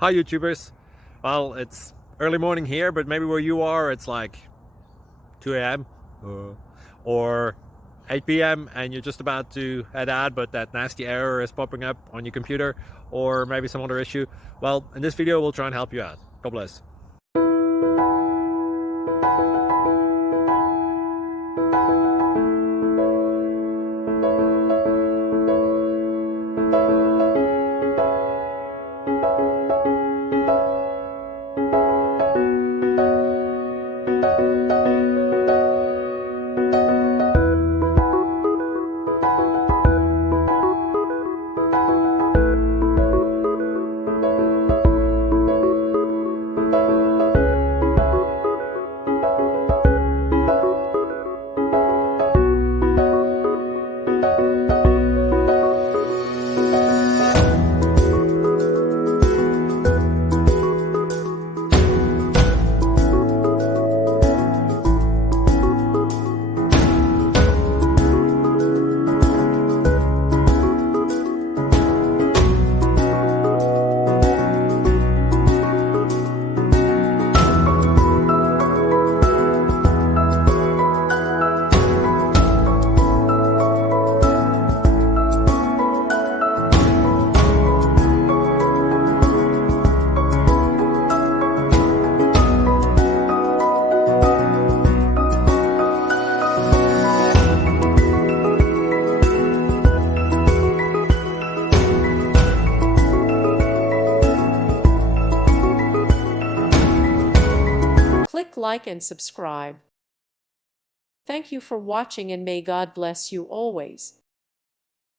Hi YouTubers. Well, it's early morning here, but maybe where you are it's like 2 a.m. Or 8 p.m. and you're just about to head out, but that nasty error is popping up on your computer, or maybe some other issue. Well, in this video we'll try and help you out. God bless. Click like and subscribe. Thank you for watching and may God bless you always.